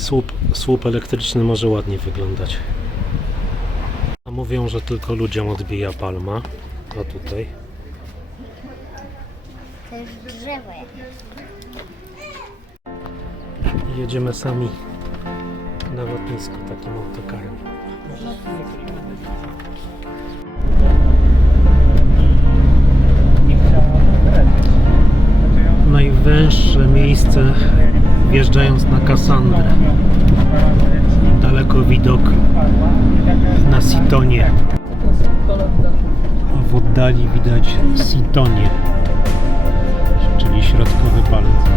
słup, słup elektryczny może ładnie wyglądać. A mówią, że tylko ludziom odbija palma. A tutaj. Jest drzewo jedziemy sami na lotnisko takim autokarem. Najwęższe miejsce wjeżdżając na Kassandrę. Daleko widok na Sitonie. A w oddali widać Sitonie, czyli środkowy palec.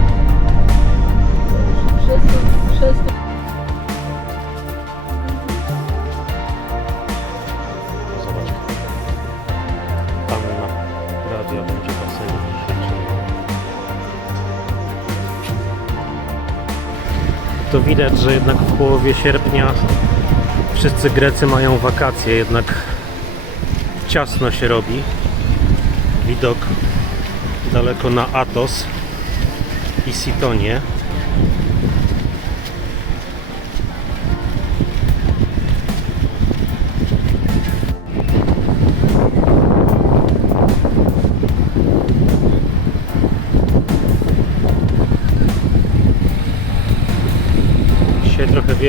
Widać, że jednak w połowie sierpnia wszyscy Grecy mają wakacje, jednak ciasno się robi. Widok daleko na Atos i Sitonie.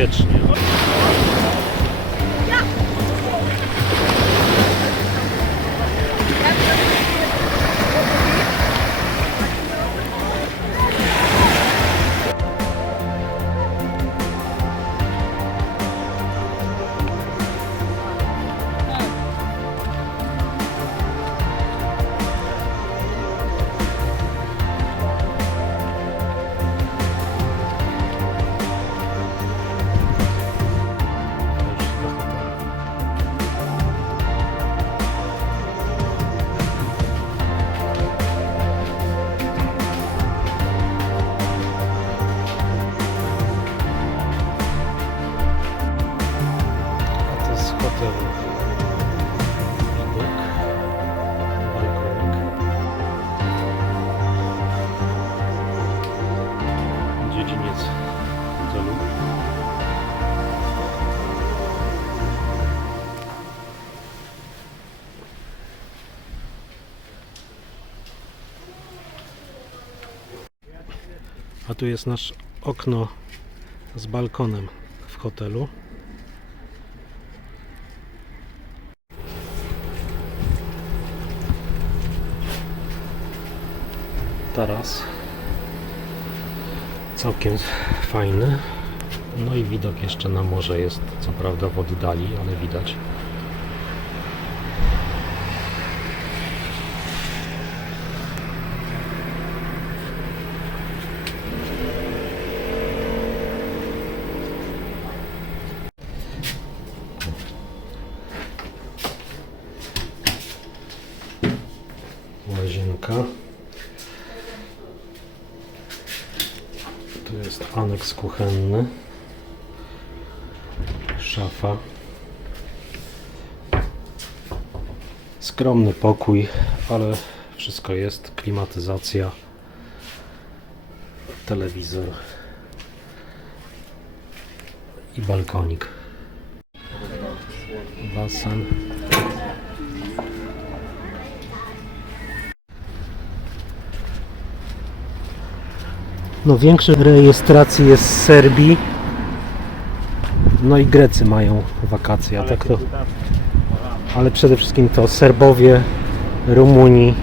Wiecznie. A tu jest nasz okno z balkonem w hotelu. taras. Całkiem fajny. No i widok jeszcze na morze jest co prawda w oddali, ale widać Tu jest aneks kuchenny. Szafa. Skromny pokój, ale wszystko jest. Klimatyzacja. Telewizor. I balkonik. Basen. No większe rejestracji jest z Serbii. No i Grecy mają wakacje, a tak to. Ale przede wszystkim to Serbowie, Rumuni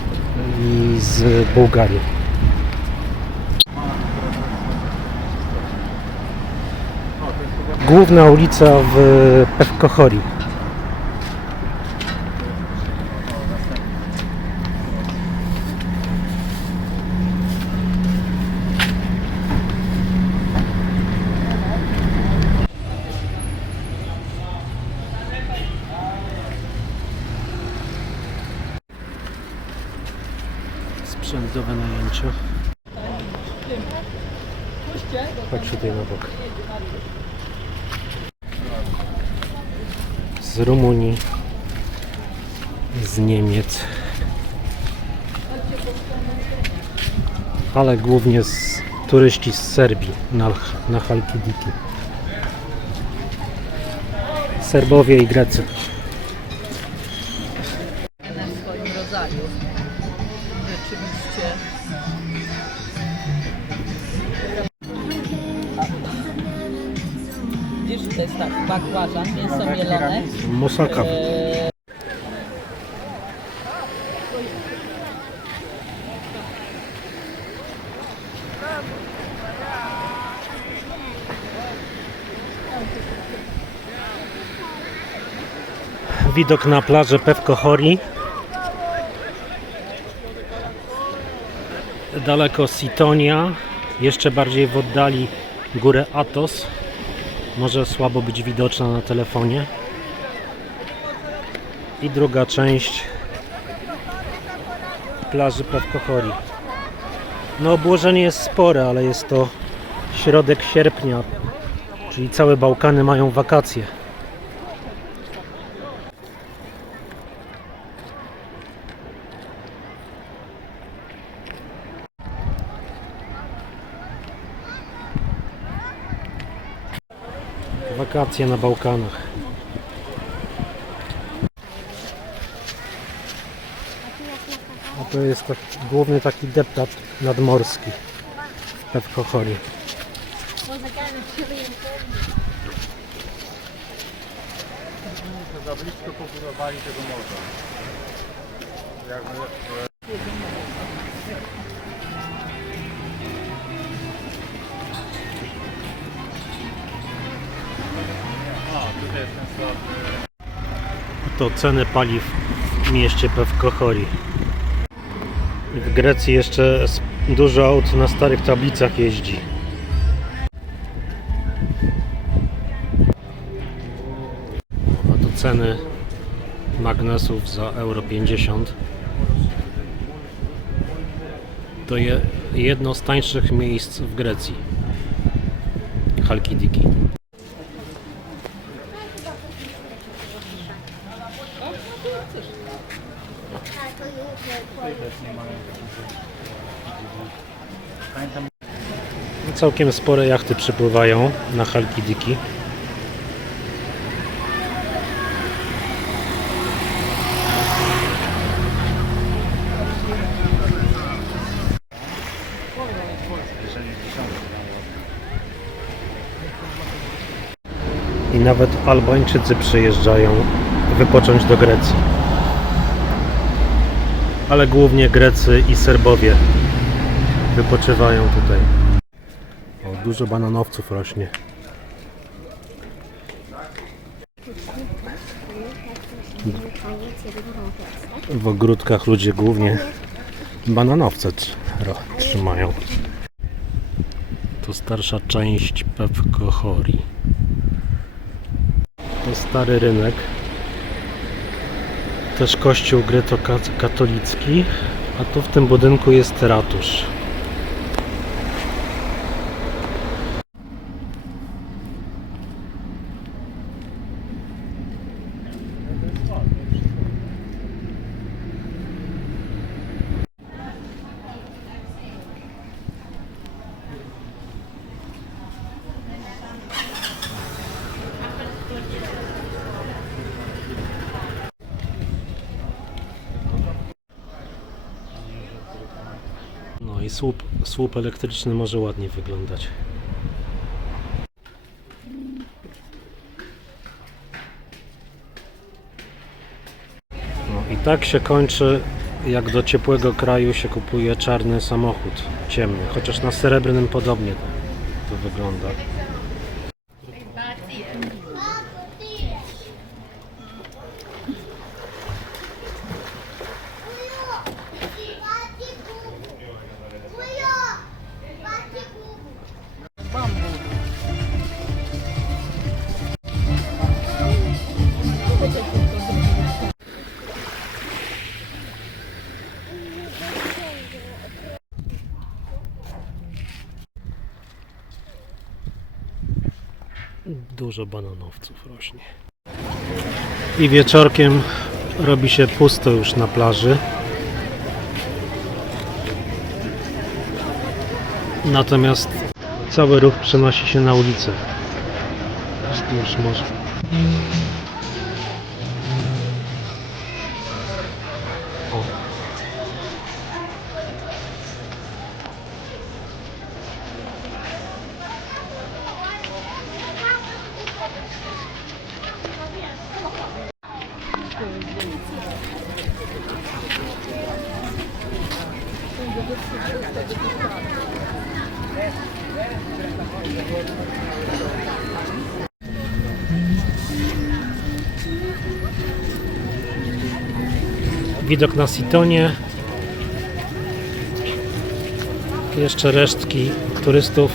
i z Bułgarii. Główna ulica w Pewkochori. sprzęt do wynajęcia. Chodź tutaj na bok. Z Rumunii, z Niemiec, ale głównie z turyści z Serbii na, na Halkidiki. Serbowie i Grecy. Widok na plażę Pewkochori. Daleko Sitonia. Jeszcze bardziej w oddali górę Atos. Może słabo być widoczna na telefonie. I druga część plaży Pewkochori. No obłożenie jest spore, ale jest to środek sierpnia, czyli całe Bałkany mają wakacje. Wakacje na Bałkanach. To jest tak, główny taki deptat nadmorski w Pewkochori. za blisko pobudowali tego morza. Jakby, To ceny paliw w mieście Pewkochori. W Grecji jeszcze dużo aut na starych tablicach jeździ. A to ceny magnesów za euro 50. To je, jedno z tańszych miejsc w Grecji. Halkidiki. Całkiem spore jachty przypływają na Halkidiki. I nawet Albańczycy przyjeżdżają wypocząć do Grecji. Ale głównie Grecy i Serbowie wypoczywają tutaj. O, dużo bananowców rośnie. W ogródkach ludzie głównie bananowce trzymają. To starsza część Pewkochori. To stary rynek. Też kościół grecko-katolicki, a tu w tym budynku jest ratusz. Słup, słup elektryczny może ładnie wyglądać. No i tak się kończy, jak do ciepłego kraju się kupuje czarny samochód, ciemny. Chociaż na srebrnym podobnie to, to wygląda. Dużo bananowców rośnie. I wieczorkiem robi się pusto już na plaży. Natomiast cały ruch przenosi się na ulicę. Już może. Widok na Sitonie. Jeszcze resztki turystów